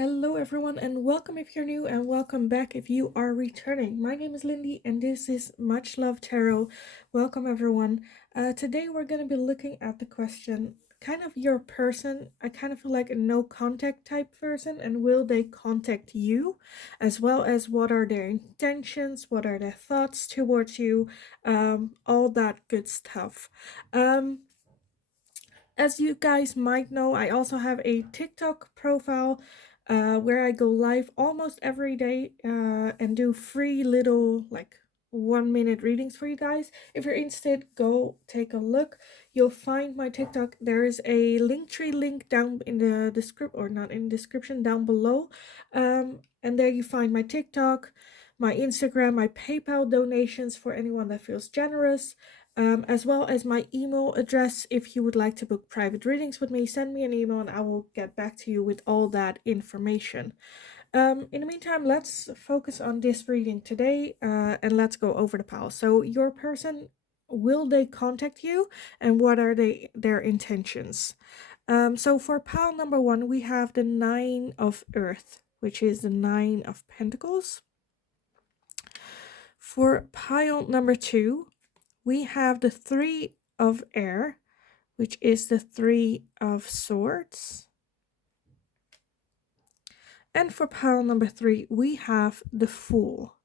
Hello, everyone, and welcome if you're new, and welcome back if you are returning. My name is Lindy, and this is Much Love Tarot. Welcome, everyone. Today, we're going to be looking at the question kind of your person. I kind of feel like a no contact type person, and will they contact you, as well as what are their intentions, what are their thoughts towards you, all that good stuff. As you guys might know, I also have a TikTok profile where I go live almost every day and do free little, like, 1 minute readings for you guys. If you're interested, go take a look. You'll find my TikTok. There is a Linktree link down in the description, or not in the description, down below. And there you find my TikTok, my Instagram, my PayPal donations for anyone that feels generous, as well as my email address. If you would like to book private readings with me, send me an email and I will get back to you with all that information. In the meantime, let's focus on this reading today, and let's go over the pile. So your person, will they contact you, and what are their intentions? So for pile number 1, we have the 9 of Earth, which is the 9 of Pentacles. For pile number 2, we have the 3 of Air, which is the 3 of Swords. And for pile number 3, we have the Fool.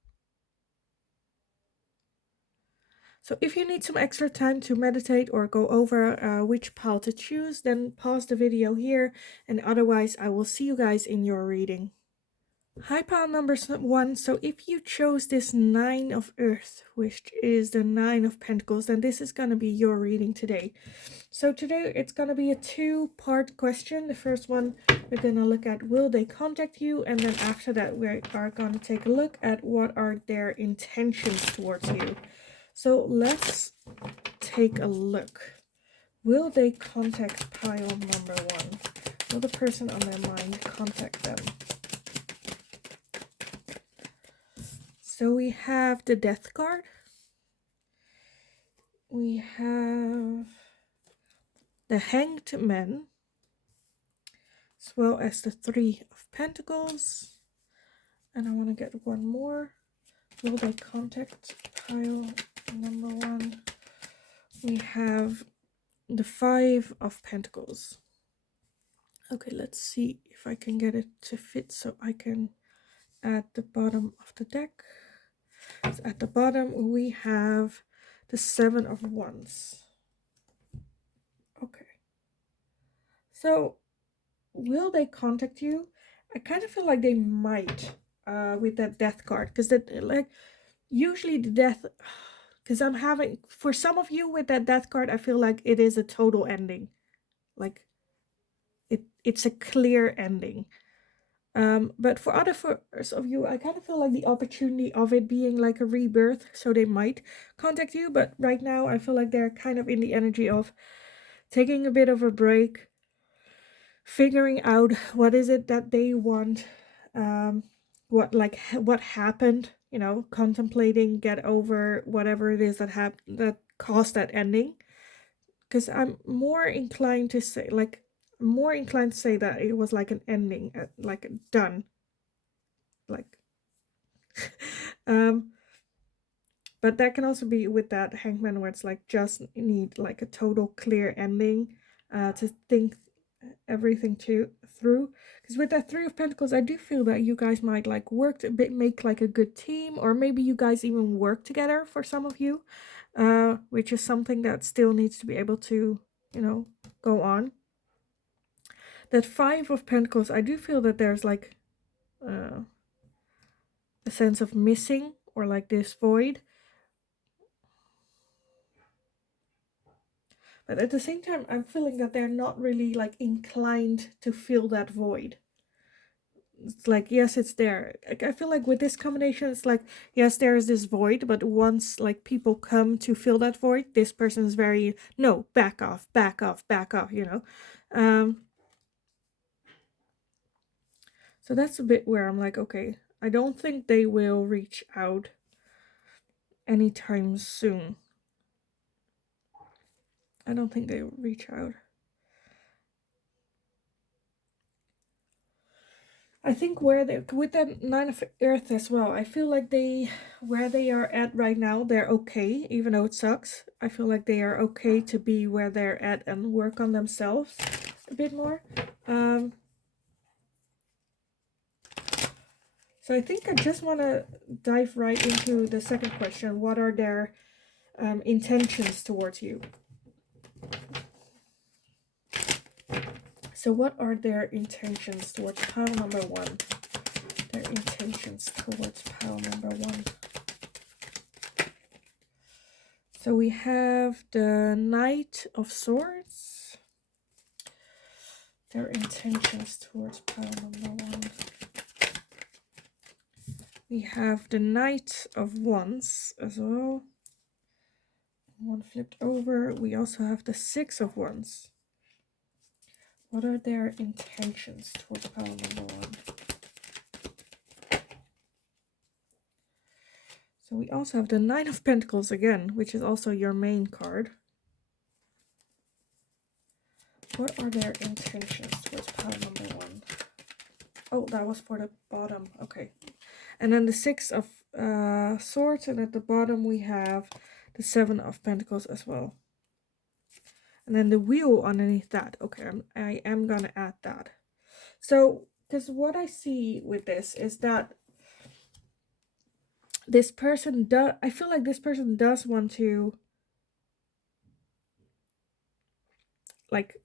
So if you need some extra time to meditate or go over which pile to choose, then pause the video here, and otherwise I will see you guys in your reading. Hi, pile number 1. So if you chose this 9 of Earth, which is the 9 of Pentacles, then this is going to be your reading today. So today it's going to be a 2-part question. The first one, we're going to look at will they contact you, and then after that we are going to take a look at what are their intentions towards you. So let's take a look. Will they contact pile number 1? Will the person on their mind contact them? So we have the Death card. We have the Hanged Man, as well as the 3 of Pentacles. And I want to get one more. Will they contact pile number 1? We have the 5 of Pentacles. Okay, let's see if I can get it to fit so I can add the bottom of the deck. So at the bottom we have the 7 of Wands. Okay. So, will they contact you? I kind of feel like they might with that Death card, because that, like, usually the Death, because I'm having, for some of you with that Death card, I feel like it is a total ending. Like, it's a clear ending. But for others of you, I kind of feel like the opportunity of it being like a rebirth, so they might contact you. But right now, I feel like they're kind of in the energy of taking a bit of a break, figuring out what is it that they want, what happened, contemplating, get over whatever it is that caused that ending. Because I'm more inclined to say that it was like an ending, like done, like but that can also be with that Hangman, where it's like just need like a total clear ending to think everything through. Because with that 3 of Pentacles, I do feel that you guys might like make like a good team, or maybe you guys even work together for some of you, which is something that still needs to be able to, go on. That 5 of Pentacles, I do feel that there's like a sense of missing, or like this void. But at the same time, I'm feeling that they're not really like inclined to fill that void. It's like, yes, it's there. I feel like with this combination, it's like, yes, there is this void, but once like people come to fill that void, this person is very, no, back off, back off, back off, So that's a bit where I'm like, okay, I don't think they will reach out anytime soon. I don't think they will reach out. I think where they, with that Nine of Earth as well, I feel like where they are at right now, they're okay, even though it sucks. I feel like they are okay to be where they're at and work on themselves a bit more. So I think I just want to dive right into the second question. What are their intentions towards you? So what are their intentions towards pile number one? Their intentions towards pile number one. So we have the Knight of Swords. Their intentions towards pile number one. We have the Knight of Wands as well. One flipped over. We also have the Six of Wands. What are their intentions towards pile number one? So we also have the Nine of Pentacles again, which is also your main card. What are their intentions towards pile number one? Oh, that was for the bottom. Okay. And then the Six of Swords, and at the bottom we have the Seven of Pentacles as well. And then the Wheel underneath that. Okay, I am gonna add that. So, because what I see with this is that this person does, I feel like this person does want to, like,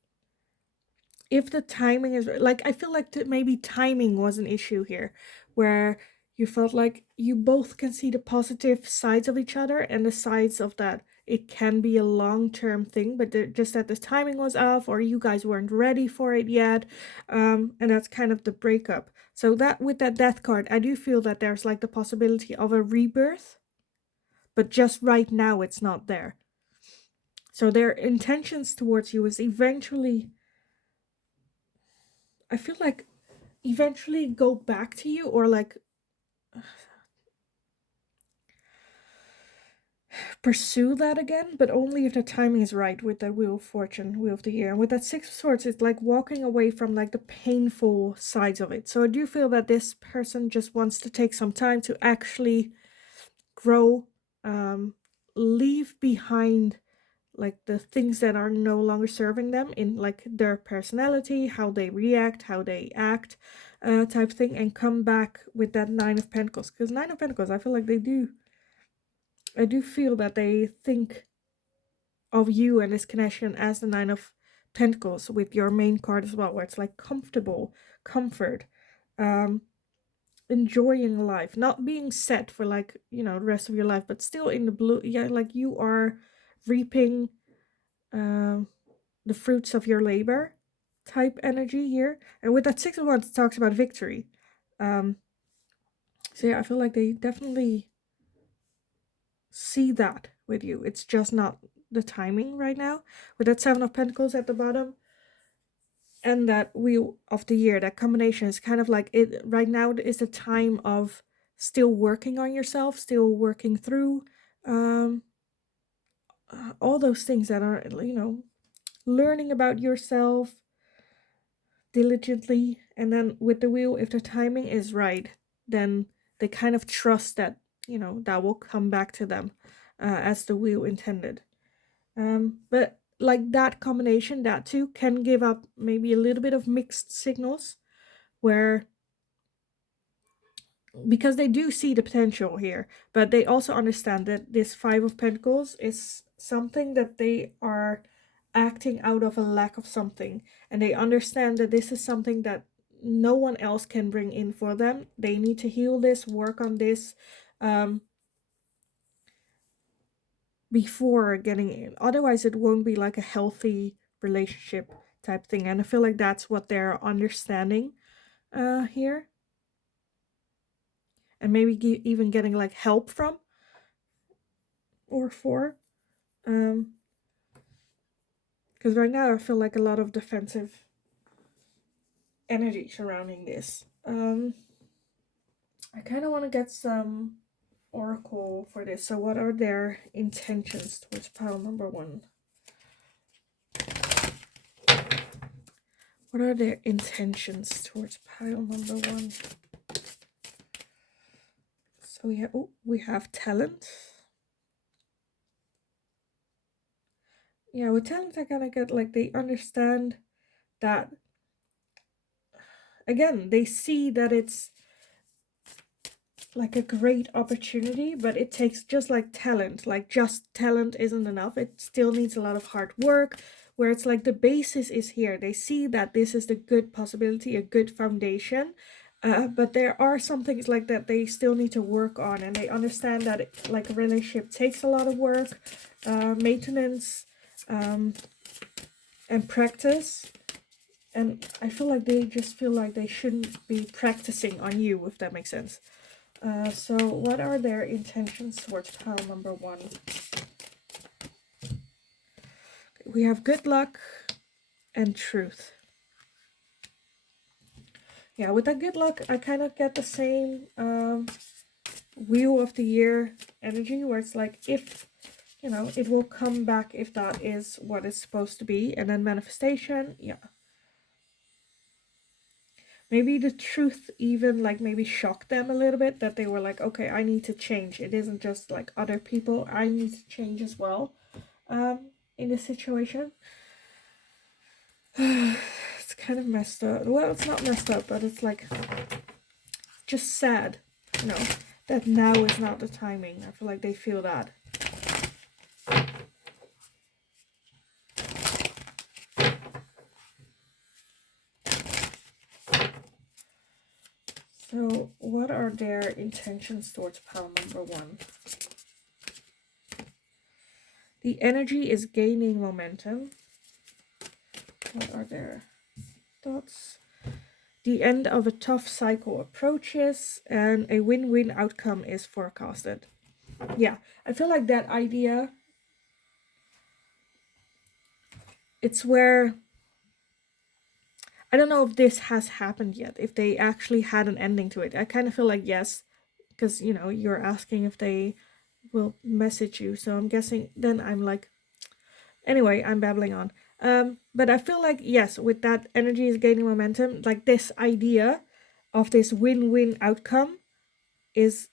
if the timing is like, I feel like maybe timing was an issue here, where you felt like you both can see the positive sides of each other and the sides of that it can be a long-term thing, but just that the timing was off, or you guys weren't ready for it yet, and that's kind of the breakup. So that with that Death card, I do feel that there's like the possibility of a rebirth, but just right now it's not there. So their intentions towards you is eventually, I feel like, eventually go back to you, or like pursue that again, but only if the timing is right, with the Wheel of Fortune, Wheel of the Year. And with that Six of Swords, it's like walking away from like the painful sides of it. So I do feel that this person just wants to take some time to actually grow, leave behind like the things that are no longer serving them in like their personality, how they react, how they act, type thing, and come back with that Nine of Pentacles. Because Nine of Pentacles, I feel like I do feel that they think of you and this connection as the Nine of Pentacles with your main card as well, where it's like comfortable, comfort, enjoying life, not being set for like, you know, the rest of your life, but still in the blue. Yeah, like you are reaping the fruits of your labor type energy here. And with that Six of Wands, it talks about victory. So yeah, I feel like they definitely see that with you. It's just not the timing right now. With that Seven of Pentacles at the bottom and that Wheel of the Year, that combination is kind of like it right now is the time of still working on yourself, still working through all those things that are, you know, learning about yourself diligently. And then with the Wheel, if the timing is right, then they kind of trust that, you know, that will come back to them as the Wheel intended. But like that combination, that too can give up maybe a little bit of mixed signals, where because they do see the potential here, but they also understand that this Five of Pentacles is something that they are acting out of a lack of something, and they understand that this is something that no one else can bring in for them. They need to heal this, work on this, before getting in. Otherwise, it won't be like a healthy relationship type thing. And I feel like that's what they're understanding here. And maybe even getting like help from or for. Because right now I feel like a lot of defensive energy surrounding this. I kind of want to get some oracle for this. So what are their intentions towards pile number one? What are their intentions towards pile number 1? So we have talent. Yeah, with talent I kind of get like they understand that, again, they see that it's like a great opportunity, but it takes just like talent. Like just talent isn't enough. It still needs a lot of hard work, where it's like the basis is here. They see that this is the good possibility, a good foundation. But there are some things like that they still need to work on, and they understand that like a relationship takes a lot of work, maintenance, and practice. And I feel like they just feel like they shouldn't be practicing on you, if that makes sense. So what are their intentions towards pile number 1? We have good luck and truth. Yeah, with that good luck, I kind of get the same wheel of the year energy, where it's like, if, you know, it will come back if that is what it's supposed to be. And then manifestation, yeah. Maybe the truth even like maybe shocked them a little bit, that they were like, okay, I need to change. It isn't just like other people. I need to change as well in this situation. It's kind of messed up. Well, it's not messed up, but it's like just sad, you know, that now is not the timing. I feel like they feel that. So what are their intentions towards pile number 1? The energy is gaining momentum. What are their thoughts? The end of a tough cycle approaches, and a win-win outcome is forecasted. Yeah, I feel like that idea, it's where, I don't know if this has happened yet, if they actually had an ending to it. I kind of feel like yes, because, you know, you're asking if they will message you, so I'm guessing, then I'm like, anyway, I'm babbling on. But I feel like, yes, with that energy is gaining momentum, like this idea of this win-win outcome is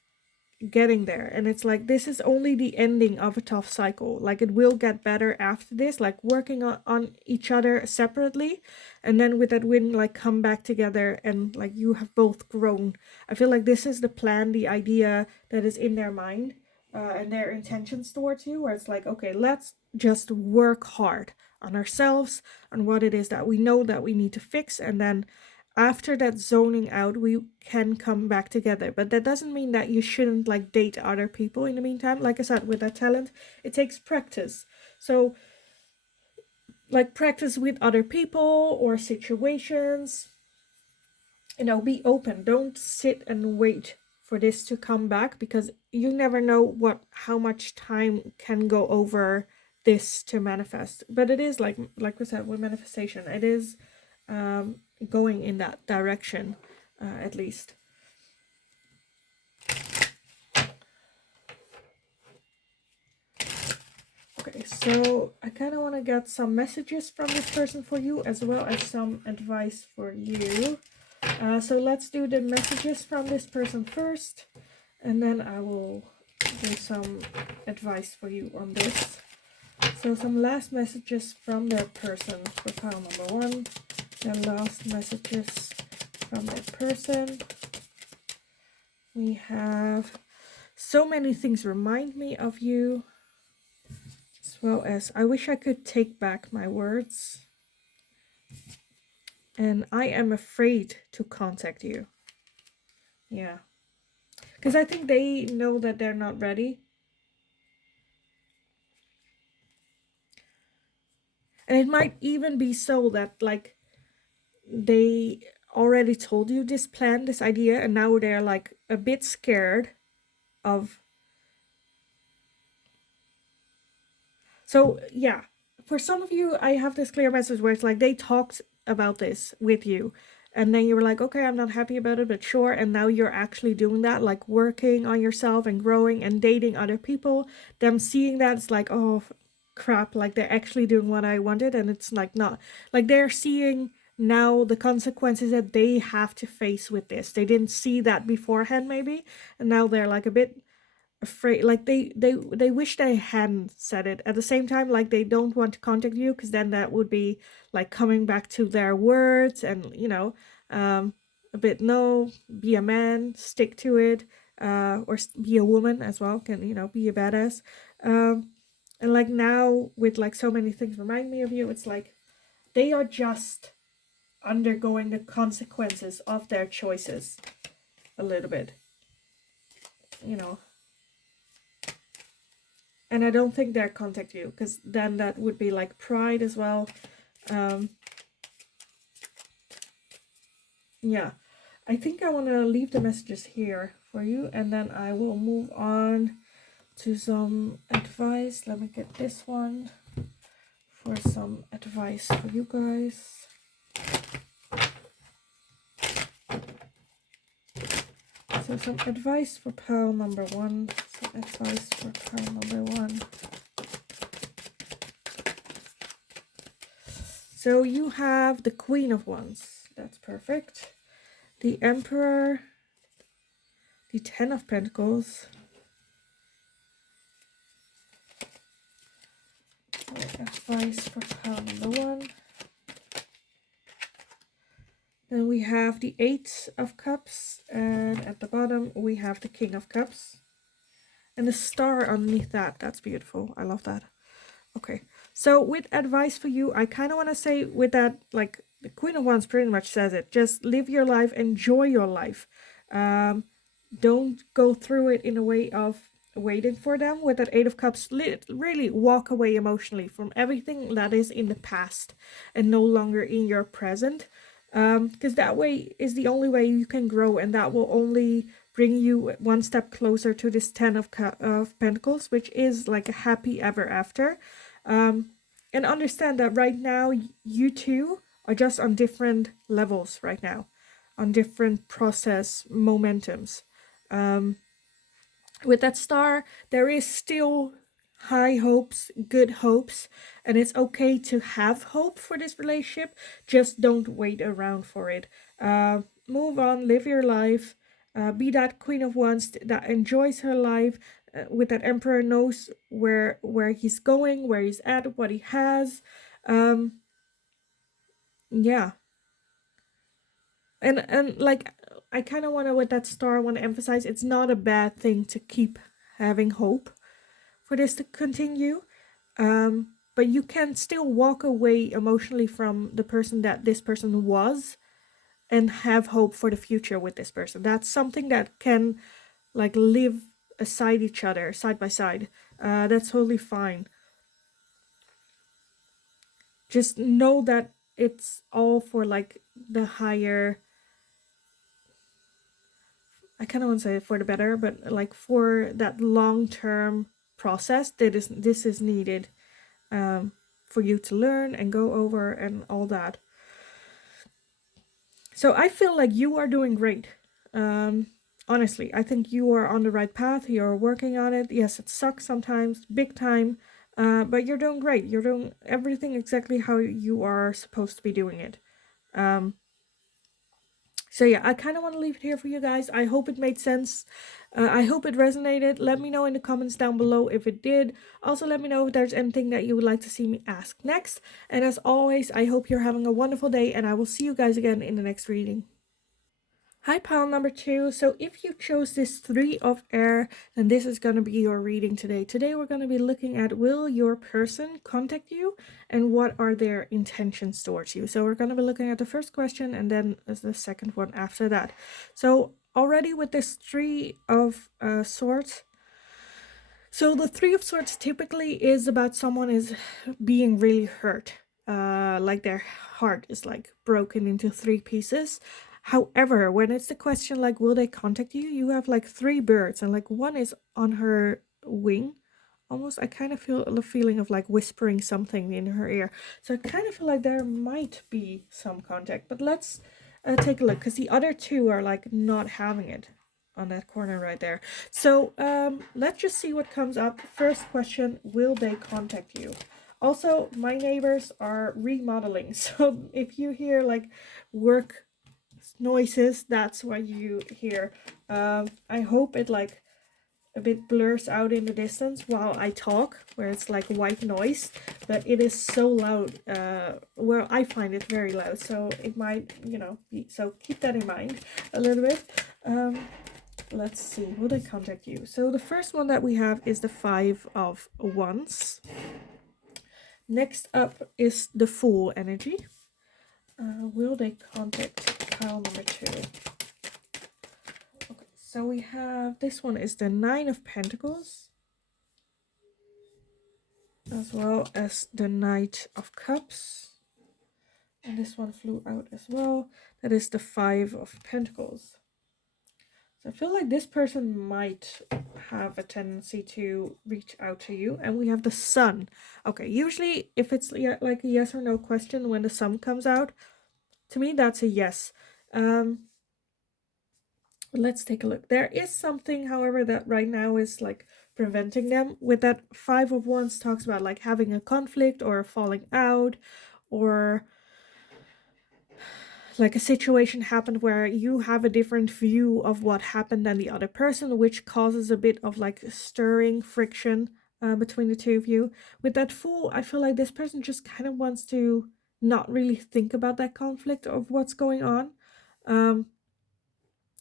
getting there. And it's like, this is only the ending of a tough cycle. Like, it will get better after this, like working on each other separately. And then with that win, like come back together and like you have both grown. I feel like this is the plan, the idea that is in their mind. And their intentions towards you, where it's like, okay, let's just work hard on ourselves, on what it is that we know that we need to fix, and then after that zoning out, we can come back together. But that doesn't mean that you shouldn't like date other people in the meantime. Like I said, with that talent, it takes practice. So like practice with other people or situations, you know, be open. Don't sit and wait for this to come back, because you never know how much time can go over this to manifest. But it is like we said with manifestation, it is going in that direction, at least. Okay, so I kind of want to get some messages from this person for you, as well as some advice for you. So let's do the messages from this person first, and then I will do some advice for you on this. So some last messages from their person for pile number 1. Then last messages from that person. We have so many things remind me of you, as well as I wish I could take back my words, and I am afraid to contact you. Yeah, because I think they know that they're not ready. And it might even be so that like they already told you this plan, this idea, and now they're like a bit scared of. So yeah, for some of you, I have this clear message where it's like they talked about this with you, and then you were like, okay, I'm not happy about it, but sure. And now you're actually doing that, like working on yourself and growing and dating other people. Them seeing that, it's like, oh crap, like they're actually doing what I wanted. And it's like not like they're seeing now the consequences that they have to face with this. They didn't see that beforehand maybe, and now they're like a bit afraid, like they wish they hadn't said it. At the same time, like they don't want to contact you because then that would be like coming back to their words, and a bit, no, be a man, stick to it, or be a woman as well, can be a badass. And like now with like so many things remind me of you, it's like they are just undergoing the consequences of their choices a little bit, you know. And I don't think they'll contact you, because then that would be like pride as well. Yeah, I think I want to leave the messages here for you, and then I will move on to some advice. Let me get this one for some advice for you guys. So some advice for pile number 1. Some advice for pile number 1. So you have the Queen of Wands. That's perfect. The Emperor. The Ten of Pentacles. So advice for pile number 1. Then we have the Eight of Cups, and at the bottom we have the King of Cups. And the star underneath that. That's beautiful. I love that. Okay. So with advice for you, I kind of want to say with that, like the Queen of Wands pretty much says it. Just live your life. Enjoy your life. Don't go through it in a way of waiting for them. With that Eight of Cups, really walk away emotionally from everything that is in the past and no longer in your present. Because that way is the only way you can grow, and that will only bring you one step closer to this Ten of Pentacles, which is like a happy ever after. And understand that right now you two are just on different levels right now, on different process momentums. With that star, there is still high hopes, good hopes, and it's okay to have hope for this relationship. Just don't wait around for it. Move on, live your life, be that Queen of Wands that enjoys her life. With that Emperor, knows where he's going, where he's at, what he has. Yeah. And like, I kind of want to, with that star, want to emphasize it's not a bad thing to keep having hope for this to continue. But you can still walk away emotionally from the person that this person was and have hope for the future with this person. That's something that can like live aside each other, side by side. That's totally fine. Just know that it's all for like the higher, I kind of want to say for the better, but like for that long-term process that this is needed, for you to learn and go over and all that. So I feel like you are doing great. Honestly, I think you are on the right path. You're working on it. Yes, it sucks sometimes, big time, but you're doing great. You're doing everything exactly how you are supposed to be doing it. So yeah, I kind of want to leave it here for you guys. I hope it made sense. I hope it resonated. Let me know in the comments down below if it did. Also, let me know if there's anything that you would like to see me ask next. And as always, I hope you're having a wonderful day, and I will see you guys again in the next reading. Hi, pile number 2. So if you chose this 3 of air, then this is going to be your reading today. Today we're going to be looking at, will your person contact you, and what are their intentions towards you? So we're going to be looking at the first question and then the second one after that. So already with this 3 of swords, so the 3 of Swords typically is about someone is being really hurt. Like their heart is like broken into 3 pieces. However, when it's the question like, will they contact you? You have like 3 birds, and like one is on her wing. Almost, I kind of feel the feeling of like whispering something in her ear. So I kind of feel like there might be some contact. But let's take a look, because the other 2 are like not having it on that corner right there. So let's just see what comes up. First question, will they contact you? Also, my neighbors are remodeling, so if you hear like work noises, that's what you hear. I hope it like a bit blurs out in the distance while I talk, where it's like white noise, but it is so loud. Well, I find it very loud, so it might, be, so keep that in mind a little bit. Let's see, will they contact you? So the first one that we have is the 5 of Wands. Next up is the Fool energy. Will they contact pile number 2? Okay, so we have, this one is the 9 of Pentacles, as well as the Knight of Cups. And this one flew out as well. That is the 5 of Pentacles. So I feel like this person might have a tendency to reach out to you. And we have the Sun. Okay, usually if it's like a yes or no question when the Sun comes out, to me that's a yes. Let's take a look. There is something, however, that right now is like preventing them. With that 5 of Wands talks about like having a conflict or a falling out, or like a situation happened where you have a different view of what happened than the other person, which causes a bit of like stirring friction between the two of you. With that Fool, I feel like this person just kind of wants to not really think about that conflict of what's going on.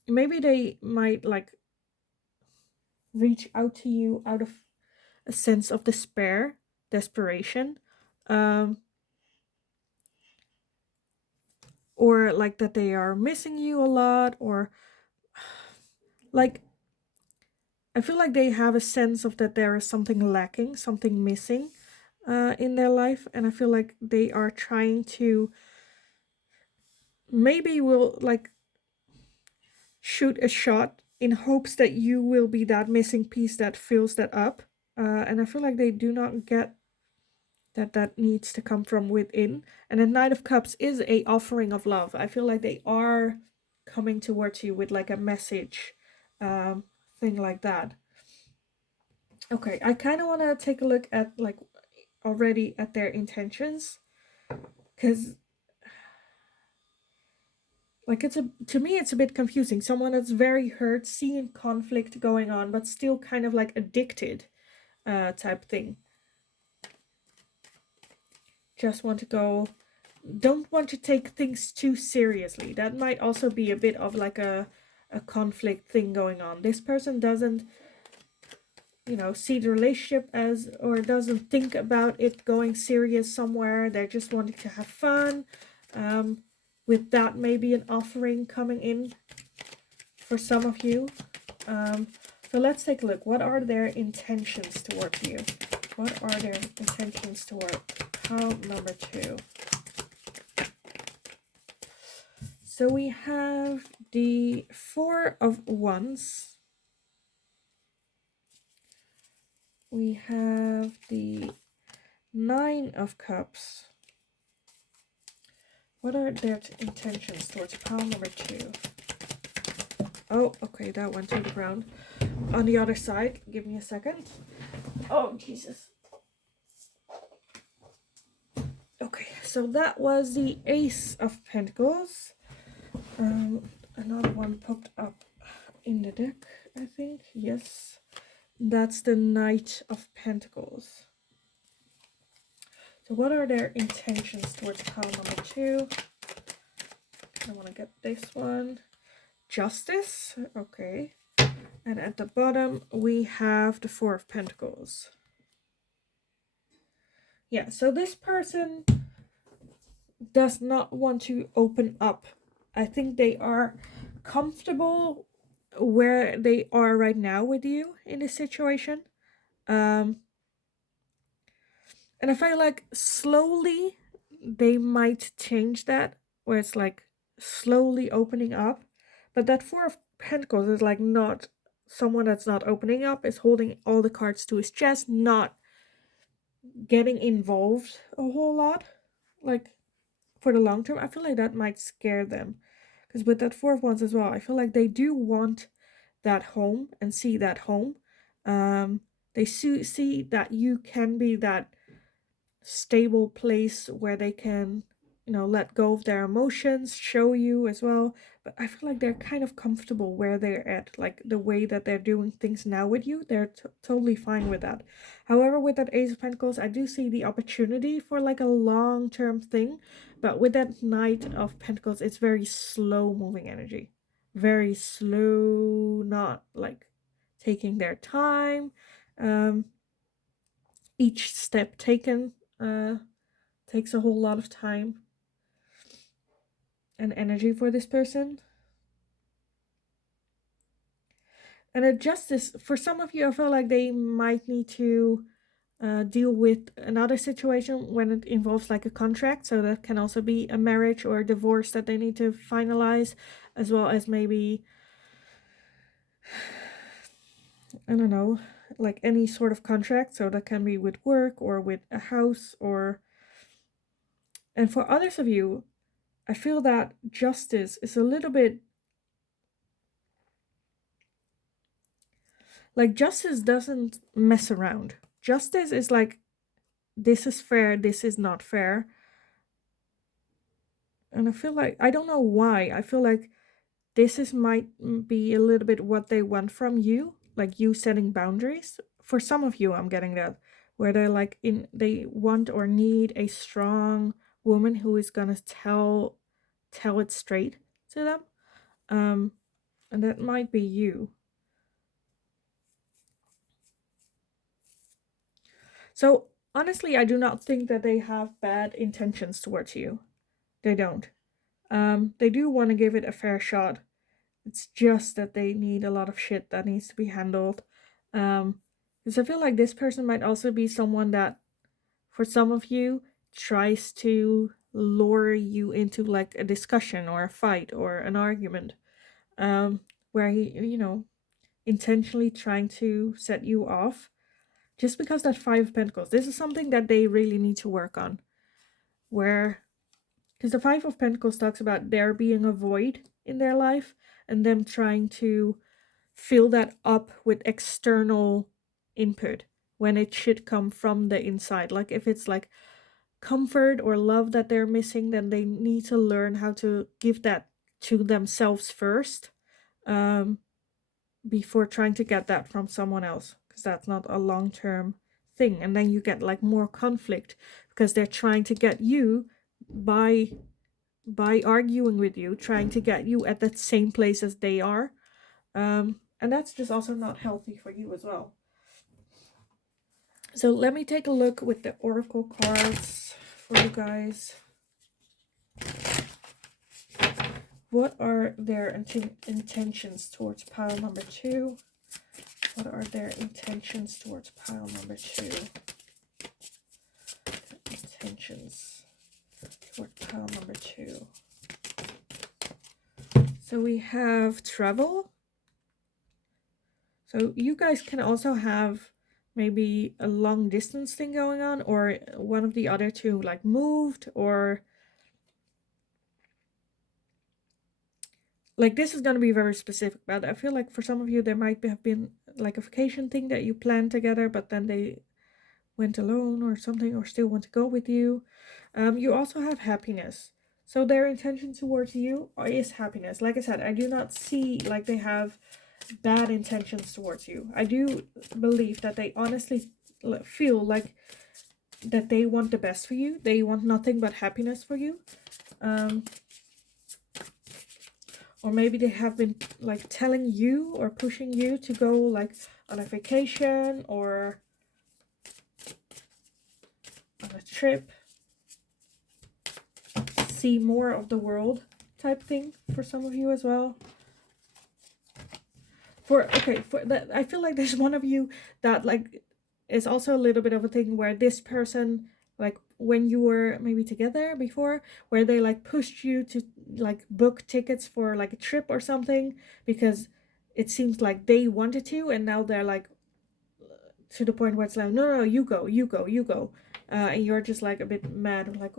Maybe they might like reach out to you out of a sense of desperation, or like that they are missing you a lot, or like I feel like they have a sense of that there is something lacking, something missing in their life, and I feel like they are trying to, maybe will like shoot a shot in hopes that you will be that missing piece that fills that up. And I feel like they do not get that needs to come from within. And the Knight of Cups is a offering of love. I feel like they are coming towards you with like a message, thing like that. Okay, I kind of want to take a look at like already at their intentions, because like to me it's a bit confusing. Someone that's very hurt, seeing conflict going on, but still kind of like addicted, type thing. Just want to go, don't want to take things too seriously. That might also be a bit of like a conflict thing going on. This person doesn't, see the relationship as, or doesn't think about it going serious somewhere. They're just wanting to have fun. With that, maybe an offering coming in for some of you. So let's take a look. What are their intentions towards you? What are their intentions towards pile number 2? So we have the 4 of Wands. We have the 9 of Cups. What are their intentions towards pile number 2? Oh, okay, that went to the ground. On the other side, give me a second. Oh, Jesus. Okay, so that was the Ace of Pentacles. Another one popped up in the deck, I think. Yes, that's the Knight of Pentacles. So what are their intentions towards pile number 2? I want to get this one. Justice. Okay. And at the bottom, we have the 4 of Pentacles. Yeah, so this person does not want to open up. I think they are comfortable where they are right now with you in this situation. And I feel like slowly they might change that, where it's like slowly opening up. But that 4 of Pentacles is like not someone that's not opening up, is holding all the cards to his chest, not getting involved a whole lot. Like for the long term, I feel like that might scare them. Because with that 4 of Wands as well, I feel like they do want that home and see that home. They see that you can be that stable place where they can, let go of their emotions, show you as well. But I feel like they're kind of comfortable where they're at, like the way that they're doing things now with you. They're totally fine with that. However, with that Ace of Pentacles, I do see the opportunity for like a long-term thing. But with that Knight of Pentacles, it's very slow moving energy. Very slow, not like taking their time. Each step taken takes a whole lot of time and energy for this person. And a Justice, for some of you, I feel like they might need to deal with another situation when it involves like a contract. So that can also be a marriage or a divorce that they need to finalize, as well as maybe, I don't know, like any sort of contract. So that can be with work or with a house or... And for others of you, I feel that Justice is a little bit like, Justice doesn't mess around. Justice is like, this is fair, this is not fair. And I feel like, I don't know why, I feel like this might be a little bit what they want from you, like you setting boundaries. For some of you, I'm getting that, where they're like, they want or need a strong woman who is gonna tell it straight to them. And that might be you. So honestly, I do not think that they have bad intentions towards you. They don't. They do want to give it a fair shot. It's just that they need a lot of shit that needs to be handled. Because I feel like this person might also be someone that, for some of you, tries to lure you into like a discussion or a fight or an argument. Where he, intentionally trying to set you off. Just because that Five of Pentacles, this is something that they really need to work on. Because the Five of Pentacles talks about there being a void in their life and them trying to fill that up with external input when it should come from the inside. Like if it's like comfort or love that they're missing, then they need to learn how to give that to themselves first, before trying to get that from someone else, because that's not a long-term thing. And then you get like more conflict because they're trying to get you by arguing with you, trying to get you at that same place as they are. And that's just also not healthy for you as well. So let me take a look with the oracle cards for you guys. What are their intentions towards pile number 2? What are their intentions towards pile number 2? Intentions towards pile number 2. So we have travel. So you guys can also have maybe a long distance thing going on, or one of the other two like moved, or like this is going to be very specific, but I feel like for some of you there might have been like a vacation thing that you planned together, but then they went alone or something, or still want to go with you. You also have happiness. So their intention towards you is happiness. Like I said, I do not see like they have bad intentions towards you. I do believe that they honestly feel like that they want the best for you. They want nothing but happiness for you. Or maybe they have been like telling you or pushing you to go like on a vacation or on a trip, see more of the world type thing for some of you as well. For that, I feel like there's one of you that like is also a little bit of a thing where this person, like when you were maybe together before, where they like pushed you to like book tickets for like a trip or something because it seems like they wanted to, and now they're like to the point where it's like, no, you go, and you're just like a bit mad, like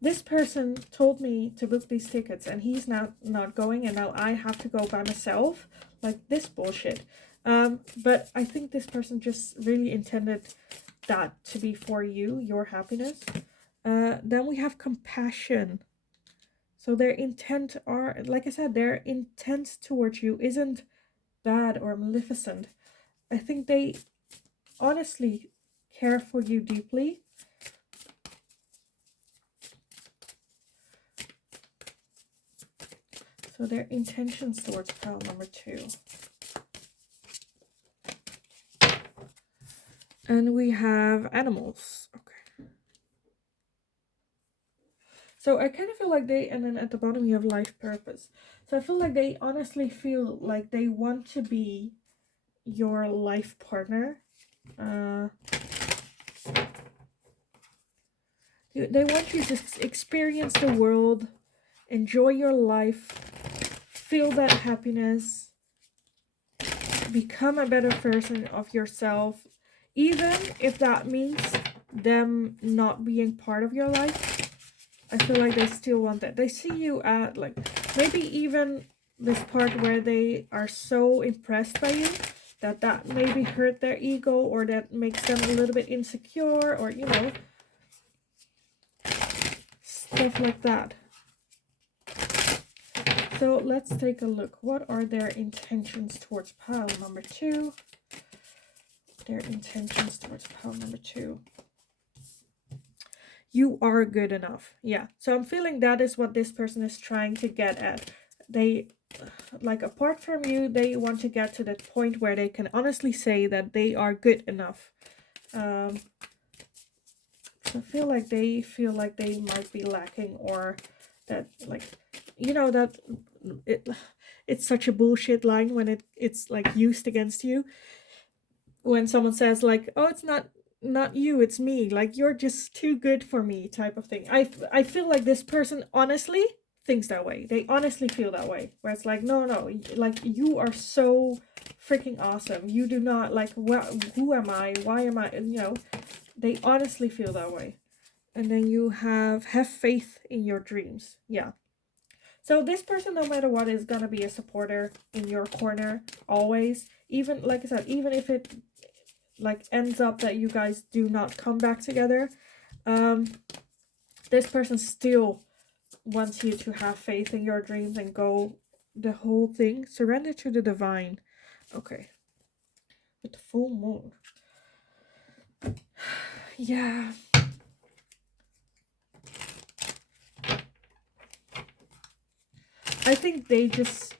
this person told me to book these tickets and he's not going, and now I have to go by myself, like this bullshit. But I think this person just really intended that to be for you, your happiness. Then we have compassion. So their intent are, like I said, their intent towards you isn't bad or maleficent. I think they honestly care for you deeply. So their intentions towards pile number 2. And we have animals. Okay. So I kind of feel like they, and then at the bottom you have life purpose. So I feel like they honestly feel like they want to be your life partner. They want you to experience the world, enjoy your life, feel that happiness, become a better version of yourself, even if that means them not being part of your life. I feel like they still want that. They see you at, like, maybe even this part where they are so impressed by you that maybe hurt their ego, or that makes them a little bit insecure, or, you know, stuff like that. So let's take a look. What are their intentions towards pile number 2? Their intentions towards pile number 2. You are good enough. Yeah. So I'm feeling that is what this person is trying to get at. They, like, apart from you, they want to get to that point where they can honestly say that they are good enough. So I feel like they might be lacking, or that, like, you know, that it's such a bullshit line when it's like used against you. When someone says, like, oh, it's not you, it's me, like, you're just too good for me, type of thing. I feel like this person honestly thinks that way. They honestly feel that way, where it's like, no, like, you are so freaking awesome. You do not, like, who am I? Why am I? And, you know, they honestly feel that way. And then you have faith in your dreams. Yeah. So this person, no matter what, is gonna be a supporter in your corner always. Even, like I said, even if it, like, ends up that you guys do not come back together, this person still wants you to have faith in your dreams and go the whole thing. Surrender to the divine. Okay. With the full moon. Yeah. I think they just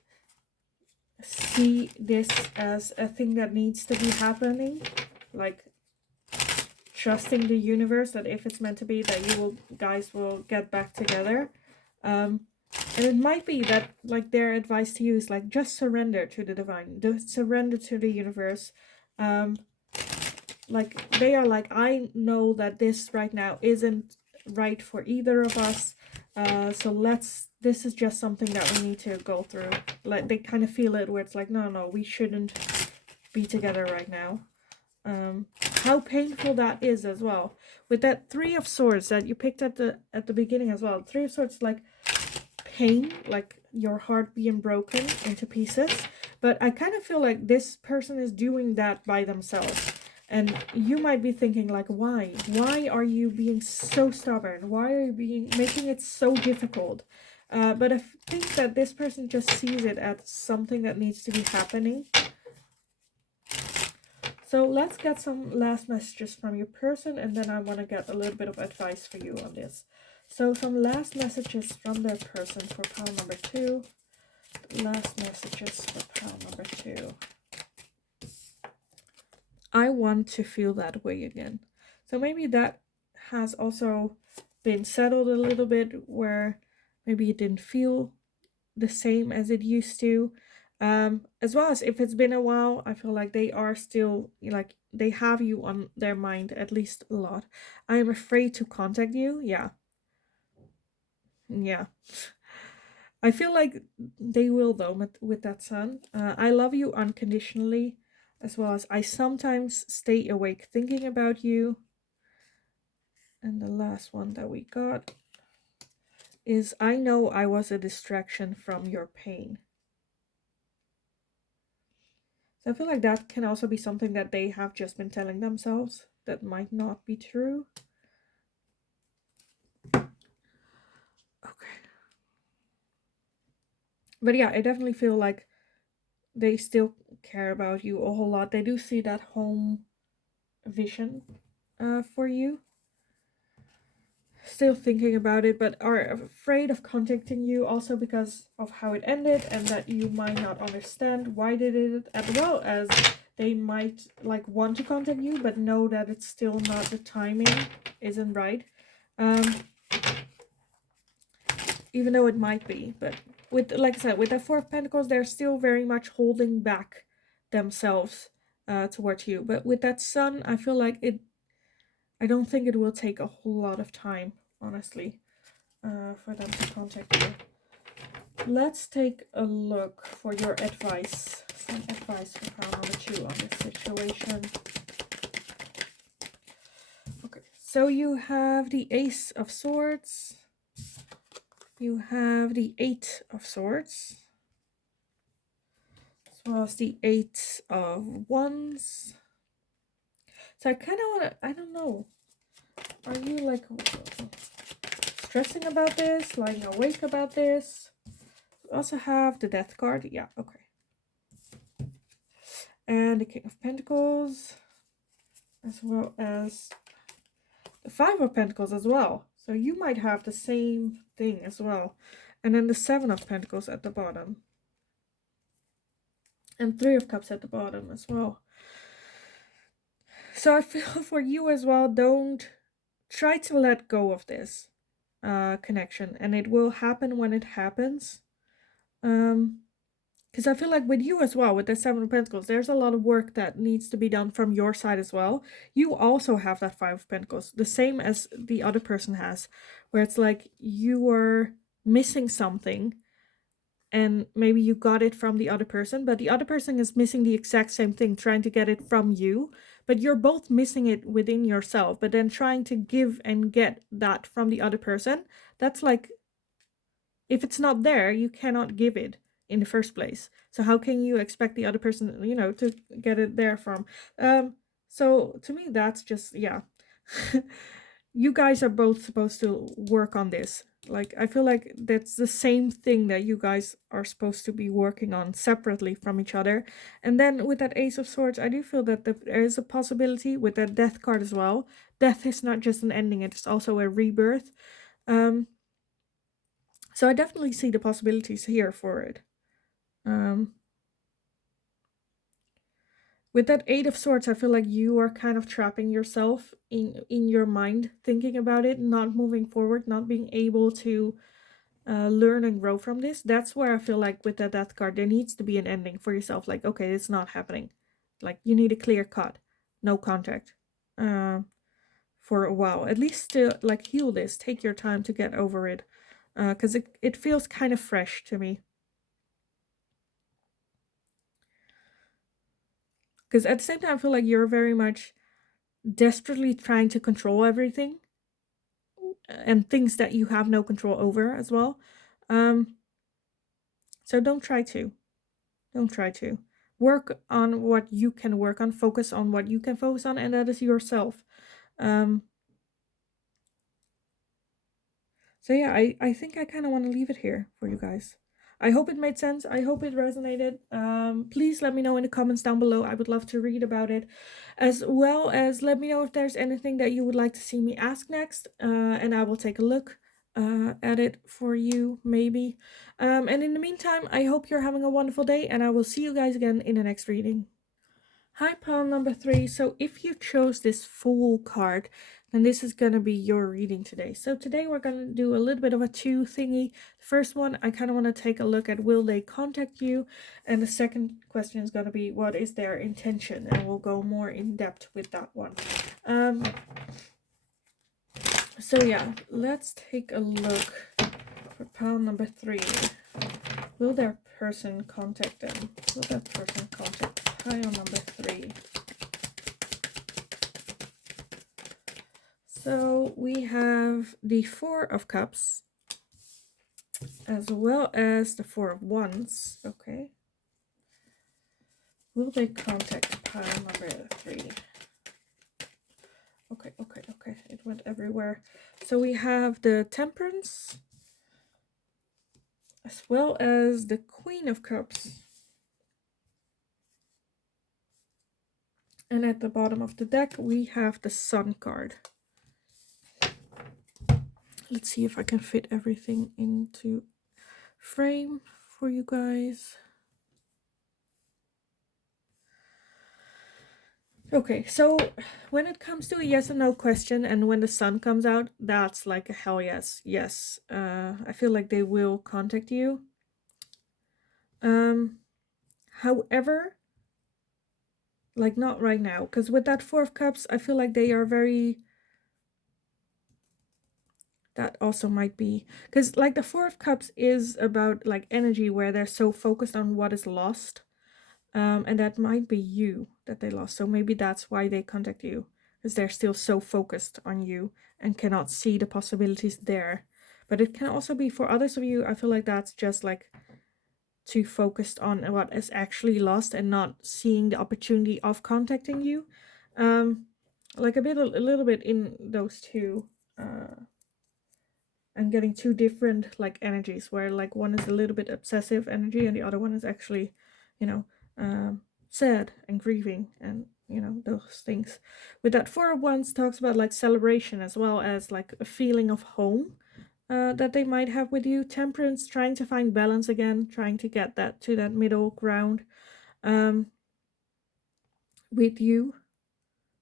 see this as a thing that needs to be happening. Like, trusting the universe that if it's meant to be, that guys will get back together. And it might be that, like, their advice to you is, like, just surrender to the divine, just surrender to the universe. Like, they are like, I know that this right now isn't right for either of us, so this is just something that we need to go through. Like, they kind of feel it, where it's like, no, we shouldn't be together right now. How painful that is as well, with that 3 of Swords that you picked at the beginning as well. 3 of Swords, like, pain, like your heart being broken into pieces. But I kind of feel like this person is doing that by themselves. And you might be thinking, like, why are you being so stubborn? Why are you making it so difficult? But I think that this person just sees it as something that needs to be happening. So let's get some last messages from your person, and then I want to get a little bit of advice for you on this. So some last messages from their person for pile number 2. Last messages for pile number 2. I want to feel that way again. So maybe that has also been settled a little bit, where maybe it didn't feel the same as it used to. As well as if it's been a while, I feel like they are still, like, they have you on their mind at least a lot. I am afraid to contact you. Yeah. I feel like they will, though, with that Sun. I love you unconditionally, as well as I sometimes stay awake thinking about you. And the last one that we got is, I know I was a distraction from your pain. So I feel like that can also be something that they have just been telling themselves, that might not be true. Okay. But yeah, I definitely feel like they still care about you a whole lot. They do see that home vision for you. Still thinking about it, but are afraid of contacting you also because of how it ended and that you might not understand why they did it, as well as they might like want to contact you but know that it's still not, the timing isn't right. Even though it might be, but with, like I said, with the Four of Pentacles, they're still very much holding back themselves towards you. But with that Sun, I feel like I don't think it will take a whole lot of time, honestly, for them to contact you. Let's take a look for your advice. Some advice for pile number 2 on this situation. Okay, so you have the Ace of Swords. You have the Eight of Swords. As well as the Eight of Wands. So I kind of want to, I don't know. Are you like stressing about this? Lying awake about this? We also have the Death card. Yeah, okay. And the King of Pentacles. As well as the Five of Pentacles as well. So you might have the same thing as well. And then the Seven of Pentacles at the bottom. And Three of Cups at the bottom as well. So I feel for you as well, don't try to let go of this connection. And it will happen when it happens. Because I feel like with you as well, with the Seven of Pentacles, there's a lot of work that needs to be done from your side as well. You also have that Five of Pentacles, the same as the other person has, where it's like you are missing something and maybe you got it from the other person, but the other person is missing the exact same thing, trying to get it from you, but you're both missing it within yourself, but then trying to give and get that from the other person. That's like, if it's not there, you cannot give it in the first place. So how can you expect the other person, you know, to get it there from? So to me, that's just, yeah. You guys are both supposed to work on this. Like, I feel like that's the same thing that you guys are supposed to be working on separately from each other. And then with that Ace of Swords, I do feel that there is a possibility with that Death card as well. Death is not just an ending, it's also a rebirth. So I definitely see the possibilities here for it. With that Eight of Swords, I feel like you are kind of trapping yourself in your mind, thinking about it, not moving forward, not being able to learn and grow from this. That's where I feel like with that Death card, there needs to be an ending for yourself. Like, okay, it's not happening. Like, you need a clear cut, no contact for a while. At least to like heal this, take your time to get over it. Because it feels kind of fresh to me. Because at the same time, I feel like you're very much desperately trying to control everything and things that you have no control over as well. So don't try to. Don't try to. Work on what you can work on. Focus on what you can focus on, and that is yourself. So yeah, I think I kind of want to leave it here for you guys. I hope it made sense. I hope it resonated. Please let me know in the comments down below. I would love to read about it. As well as let me know if there's anything that you would like to see me ask next. And I will take a look at it for you, maybe. And in the meantime, I hope you're having a wonderful day. And I will see you guys again in the next reading. Hi, pile number 3. So if you chose this Fool card, then this is going to be your reading today. So today we're going to do a little bit of a two thingy. The first one, I kind of want to take a look at will they contact you? And the second question is going to be what is their intention? And we'll go more in depth with that one. So yeah, let's take a look for pile number 3. Will their person contact them? Will that person contact pile number 3? So we have the Four of Cups as well as the Four of Wands. Okay. Will they contact pile number 3? Okay. It went everywhere. So we have the Temperance, as well as the Queen of Cups. And at the bottom of the deck, we have the Sun card. Let's see if I can fit everything into frame for you guys. Okay, so when it comes to a yes or no question, and when the Sun comes out, that's like a hell yes. Yes. I feel like they will contact you. However, like not right now, because with that Four of Cups, I feel like they are very, that also might be, because like the Four of Cups is about like energy where they're so focused on what is lost, and that might be you that they lost. So maybe that's why they contact you, because they're still so focused on you and cannot see the possibilities there. But it can also be for others of you, I feel like that's just like too focused on what is actually lost and not seeing the opportunity of contacting you. Like a little bit in those two, and getting two different like energies, where like one is a little bit obsessive energy and the other one is actually, you know, sad and grieving, and you know, those things. With that Four of Wands talks about like celebration, as well as like a feeling of home that they might have with you. Temperance, trying to find balance again, trying to get that to that middle ground with you,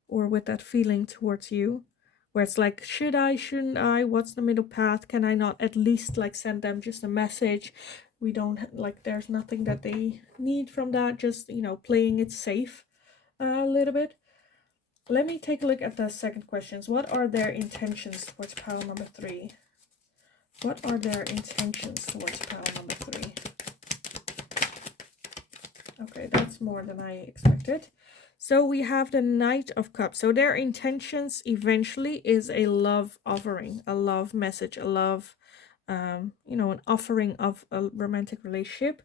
or with that feeling towards you, where it's like, should I, shouldn't I, what's the middle path, can I not at least like send them just a message? We don't like, there's nothing that they need from that, just, you know, playing it safe a little bit. Let me take a look at the second questions. What are their intentions towards pile number 3? What are their intentions towards pile number 3? Okay, that's more than I expected. So we have the Knight of Cups. So their intentions eventually is a love offering, a love message, a love, you know, an offering of a romantic relationship.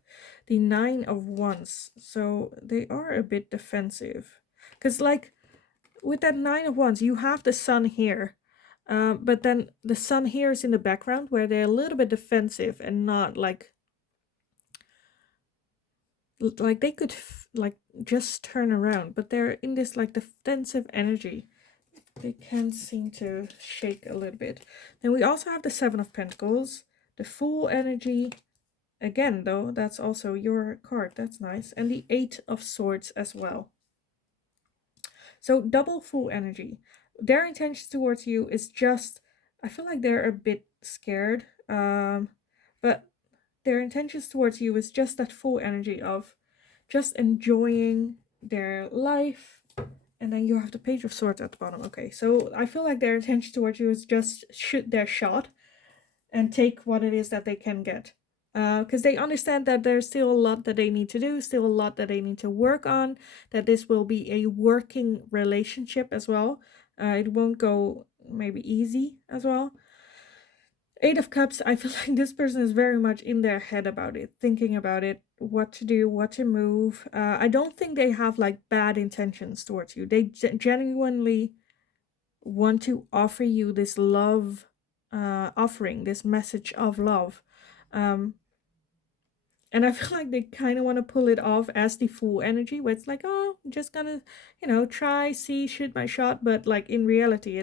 The Nine of Wands. So they are a bit defensive. Because like with that Nine of Wands, you have the Sun here. But then the Sun here is in the background, where they're a little bit defensive and not like they could like just turn around, but they're in this like defensive energy. They can't seem to shake a little bit. Then we also have the Seven of Pentacles, the Fool energy. Again, though, that's also your card. That's nice. And the Eight of Swords as well. So double Fool energy. Their intention towards you is just, I feel like they're a bit scared. But their intentions towards you is just that Fool energy of just enjoying their life. And then you have the Page of Swords at the bottom. Okay, so I feel like their intention towards you is just shoot their shot and take what it is that they can get. Because they understand that there's still a lot that they need to do, still a lot that they need to work on, that this will be a working relationship as well. It won't go maybe easy as well. Eight of Cups, I feel like this person is very much in their head about it, thinking about it, what to do, what to move. I don't think they have like bad intentions towards you. They genuinely want to offer you this love offering, this message of love. And I feel like they kind of want to pull it off as the Fool energy, where it's like, oh, I'm just gonna, you know, try, see, shoot my shot. But like in reality,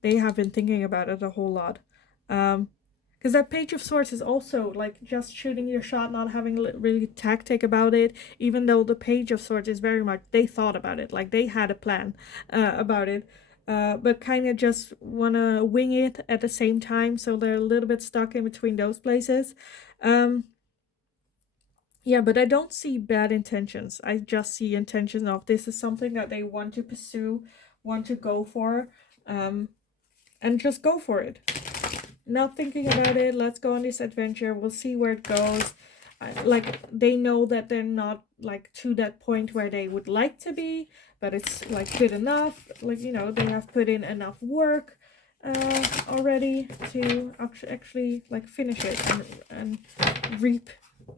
they have been thinking about it a whole lot. Because that Page of Swords is also like just shooting your shot, not having really tactic about it, even though the Page of Swords is very much, they thought about it, like they had a plan about it, but kind of just want to wing it at the same time, so they're a little bit stuck in between those places. Yeah, but I don't see bad intentions. I just see intentions of this is something that they want to pursue, want to go for, and just go for it. Not thinking about it, let's go on this adventure, we'll see where it goes. Like they know that they're not like to that point where they would like to be, but it's like good enough. Like, you know, they have put in enough work already to actually like finish it and reap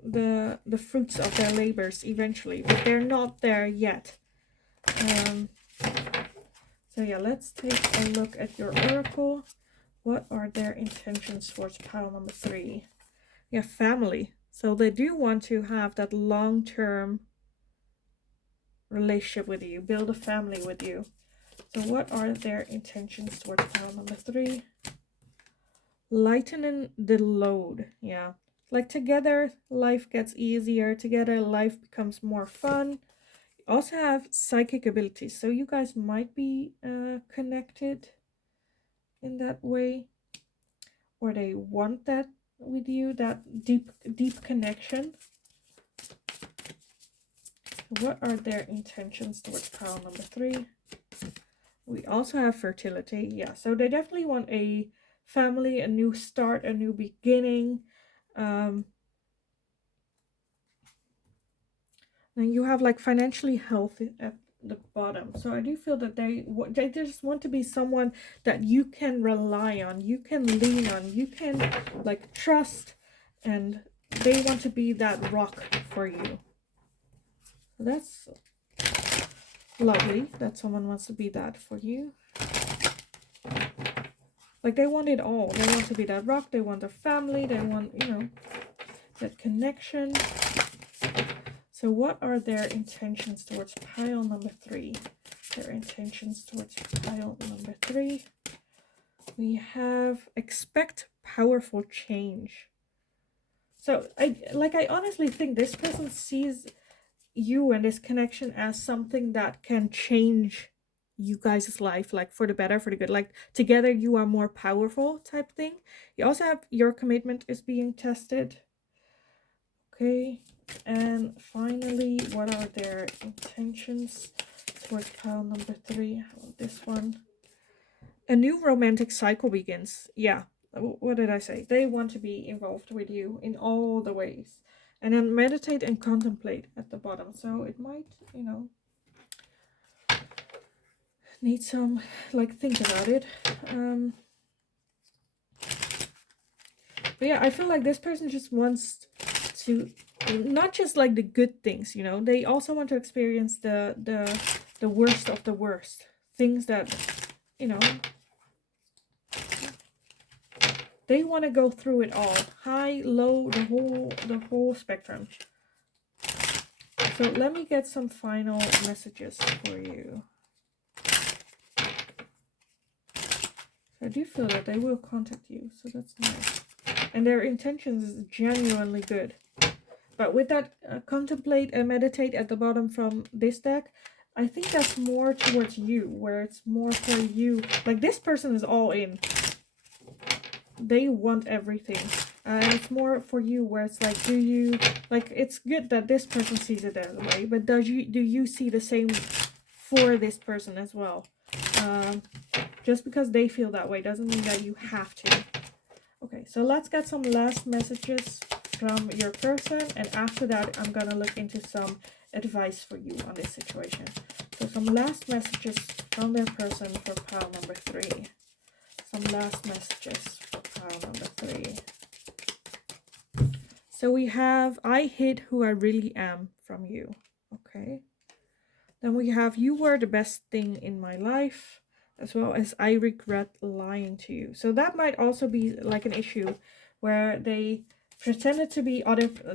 the fruits of their labors eventually, but they're not there yet. So yeah, let's take a look at your oracle. What are their intentions towards pile number 3? Yeah, family. So they do want to have that long-term relationship with you, build a family with you. So what are their intentions towards pile number 3? Lightening the load. Yeah, like together life gets easier, together life becomes more fun. You also have psychic abilities, so you guys might be connected in that way, or they want that with you, that deep connection. What are their intentions towards pile number 3? We also have fertility. Yeah, so they definitely want a family, a new start, a new beginning. And you have like financially healthy at the bottom. So I do feel that they just want to be someone that you can rely on, you can lean on, you can like trust, and they want to be that rock for you. So that's lovely that someone wants to be that for you. Like they want it all. They want to be that rock, they want a family, they want, you know, that connection. So what are their intentions towards pile number 3? Their intentions towards pile number 3. We have expect powerful change. So I honestly think this person sees you and this connection as something that can change you guys' life, like for the better, for the good, like together you are more powerful type thing. You also have your commitment is being tested. Okay, and finally, what are their intentions towards pile number 3? This one. A new romantic cycle begins. Yeah, what did I say? They want to be involved with you in all the ways. And then meditate and contemplate at the bottom. So it might, you know, need some, like, think about it. But yeah, I feel like this person just wants to, not just like the good things, you know, they also want to experience the worst of the worst. Things that, you know, they want to go through it all. High, low, the whole spectrum. So let me get some final messages for you. So I do feel that they will contact you, so that's nice. And their intentions is genuinely good. But with that contemplate and meditate at the bottom from this deck, I think that's more towards you, where it's more for you. Like this person is all in. They want everything. And it's more for you where it's like, do you, like, it's good that this person sees it that way, but do you see the same for this person as well? Just because they feel that way doesn't mean that you have to. Okay, so let's get some last messages from your person, and after that I'm gonna look into some advice for you on this situation. So some last messages from their person for pile number 3. Some last messages for pile number 3. So we have I hid who I really am from you. Okay. Then we have you were the best thing in my life, as well as I regret lying to you. So that might also be like an issue where they pretended to be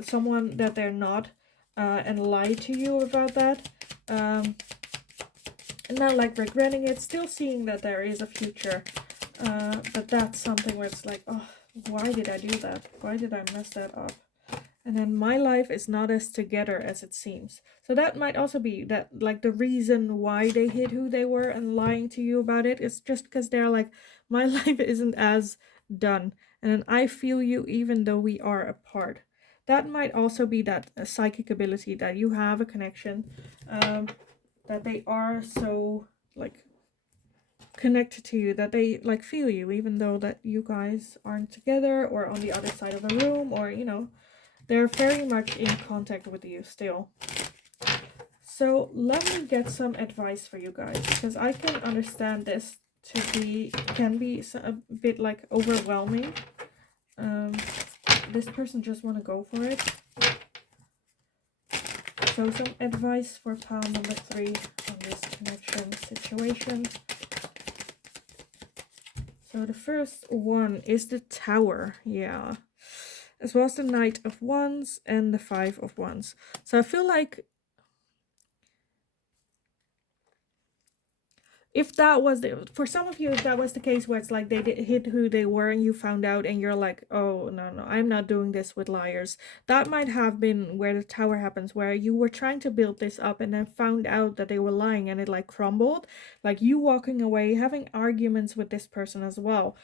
someone that they're not, and lied to you about that. And now like regretting it, still seeing that there is a future. But that's something where it's like, oh, why did I do that? Why did I mess that up? And then my life is not as together as it seems. So that might also be that, like, the reason why they hid who they were and lying to you about it is just because they're like, my life isn't as done. And then I feel you even though we are apart. That might also be that psychic ability that you have a connection, that they are so, like, connected to you, that they, like, feel you even though that you guys aren't together or on the other side of a room, or, you know, they're very much in contact with you still. So let me get some advice for you guys, because I can understand this can be a bit like overwhelming. This person just want to go for it. So some advice for pile number 3 on this connection situation. So the first one is the Tower, yeah. As well as the Knight of Wands and the Five of Wands. So I feel like if that was for some of you, if that was the case where it's like they did hit who they were and you found out and you're like, oh no, I'm not doing this with liars, that might have been where the Tower happens, where you were trying to build this up and then found out that they were lying and it like crumbled, like you walking away, having arguments with this person as well.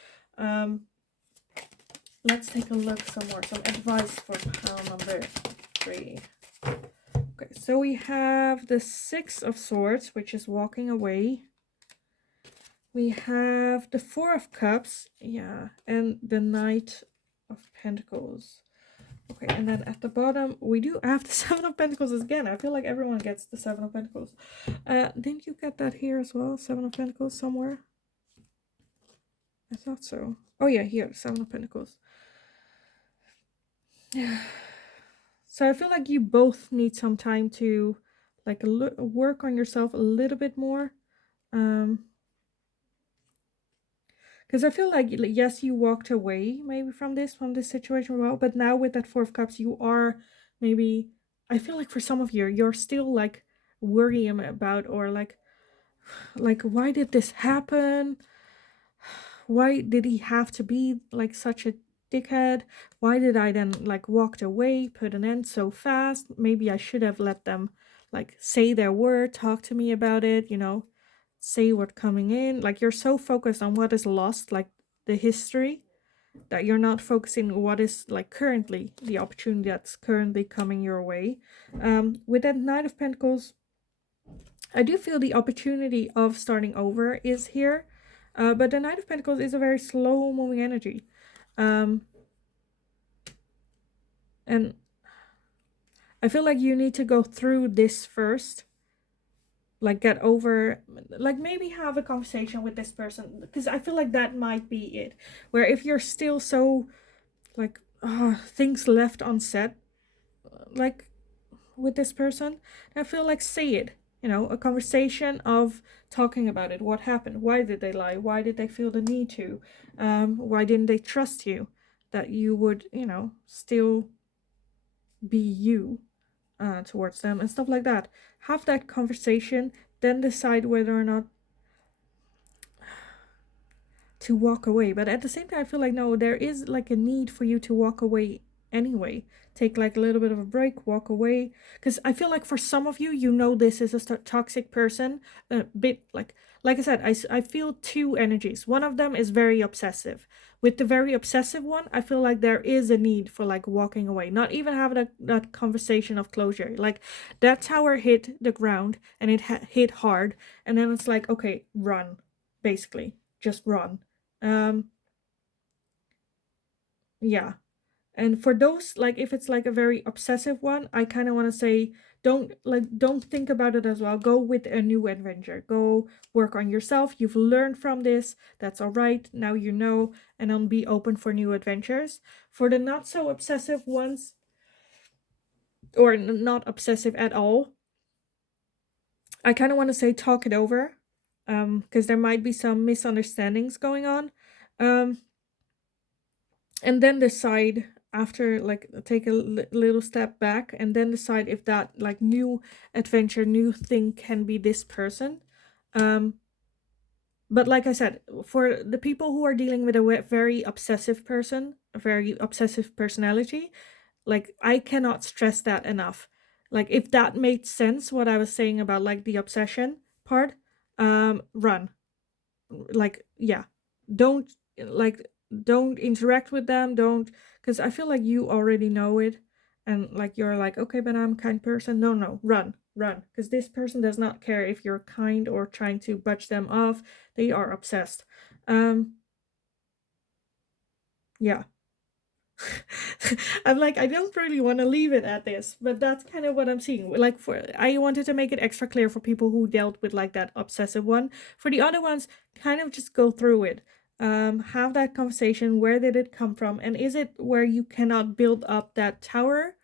Let's take a look some more, some advice for pile number 3. Okay, so we have the Six of Swords, which is walking away. We have the Four of Cups, yeah, and the Knight of Pentacles. Okay, and then at the bottom, we do have the Seven of Pentacles again. I feel like everyone gets the Seven of Pentacles. Didn't you get that here as well? Seven of Pentacles somewhere? I thought so. Oh yeah, here, Seven of Pentacles. Yeah. So I feel like you both need some time to like work on yourself a little bit more. Because I feel like, yes, you walked away maybe from this situation well, but now with that Four of Cups, you are maybe, I feel like for some of you, you're still like worrying about, or like why did this happen? Why did he have to be like such a dickhead? Why did I then like walked away, put an end so fast? Maybe I should have let them like say their word, talk to me about it, you know, say what's coming in. Like you're so focused on what is lost, like the history, that you're not focusing on what is like currently the opportunity that's currently coming your way. With that Knight of Pentacles, I do feel the opportunity of starting over is here. But the Knight of Pentacles is a very slow moving energy. And I feel like you need to go through this first. Like get over, like maybe have a conversation with this person. Because I feel like that might be it. Where if you're still so, like, things left unsaid, like, with this person, I feel like say it. You know, a conversation of talking about it. What happened? Why did they lie? Why did they feel the need to? Why didn't they trust you? That you would, you know, still be you towards them and stuff like that. Have that conversation, then decide whether or not to walk away. But at the same time, I feel like, no, there is like a need for you to walk away anyway. Take like a little bit of a break, walk away. Because I feel like for some of you, you know, this is a toxic person. A bit like I said, I feel two energies. One of them is very obsessive. With the very obsessive one, I feel like there is a need for like walking away. Not even having that conversation of closure. Like that tower hit the ground and it hit hard. And then it's like, okay, run. Basically, just run. Yeah. And for those, like if it's like a very obsessive one, I kind of want to say don't think about it as well. Go with a new adventure. Go work on yourself. You've learned from this. That's all right. Now you know, and then be open for new adventures. For the not so obsessive ones, or not obsessive at all, I kind of want to say talk it over, because there might be some misunderstandings going on. And then decide after, like take a little step back and then decide if that like new adventure, new thing can be this person. But like I said, for the people who are dealing with a very obsessive person, a very obsessive personality, like I cannot stress that enough. Like if that made sense, what I was saying about like the obsession part, run. Like, yeah, don't like don't interact with them, don't, because I feel like you already know it, and like you're like, okay, but I'm a kind person. No, run, because this person does not care if you're kind or trying to budge them off. They are obsessed. Yeah. I'm like, I don't really want to leave it at this, but that's kind of what I'm seeing. Like, I wanted to make it extra clear for people who dealt with like that obsessive one. For the other ones, kind of just go through it. Have that conversation. Where did it come from? And is it where you cannot build up that tower?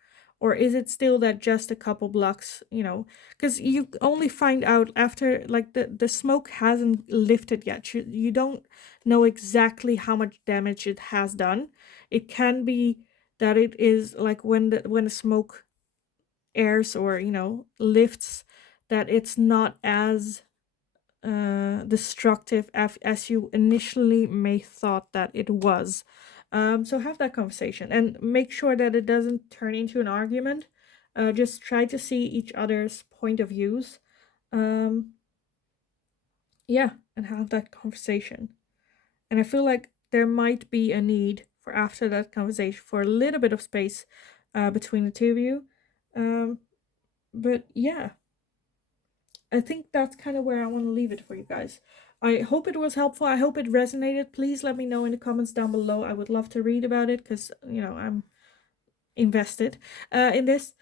or is it still that just a couple blocks, you know, because you only find out after like the smoke hasn't lifted yet. You don't know exactly how much damage it has done. It can be that it is like when the smoke airs or, you know, lifts, that it's not as destructive as you initially may thought that it was. So have that conversation and make sure that it doesn't turn into an argument. Just try to see each other's point of views. Um, yeah, and have that conversation. And I feel like there might be a need for after that conversation for a little bit of space between the two of you. Um, but yeah, I think that's kind of where I want to leave it for you guys. I hope it was helpful. I hope it resonated. Please let me know in the comments down below. I would love to read about it because, you know, I'm invested in this.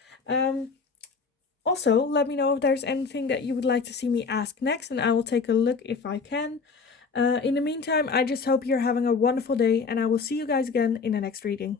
Also, let me know if there's anything that you would like to see me ask next, and I will take a look if I can. In the meantime, I just hope you're having a wonderful day, and I will see you guys again in the next reading.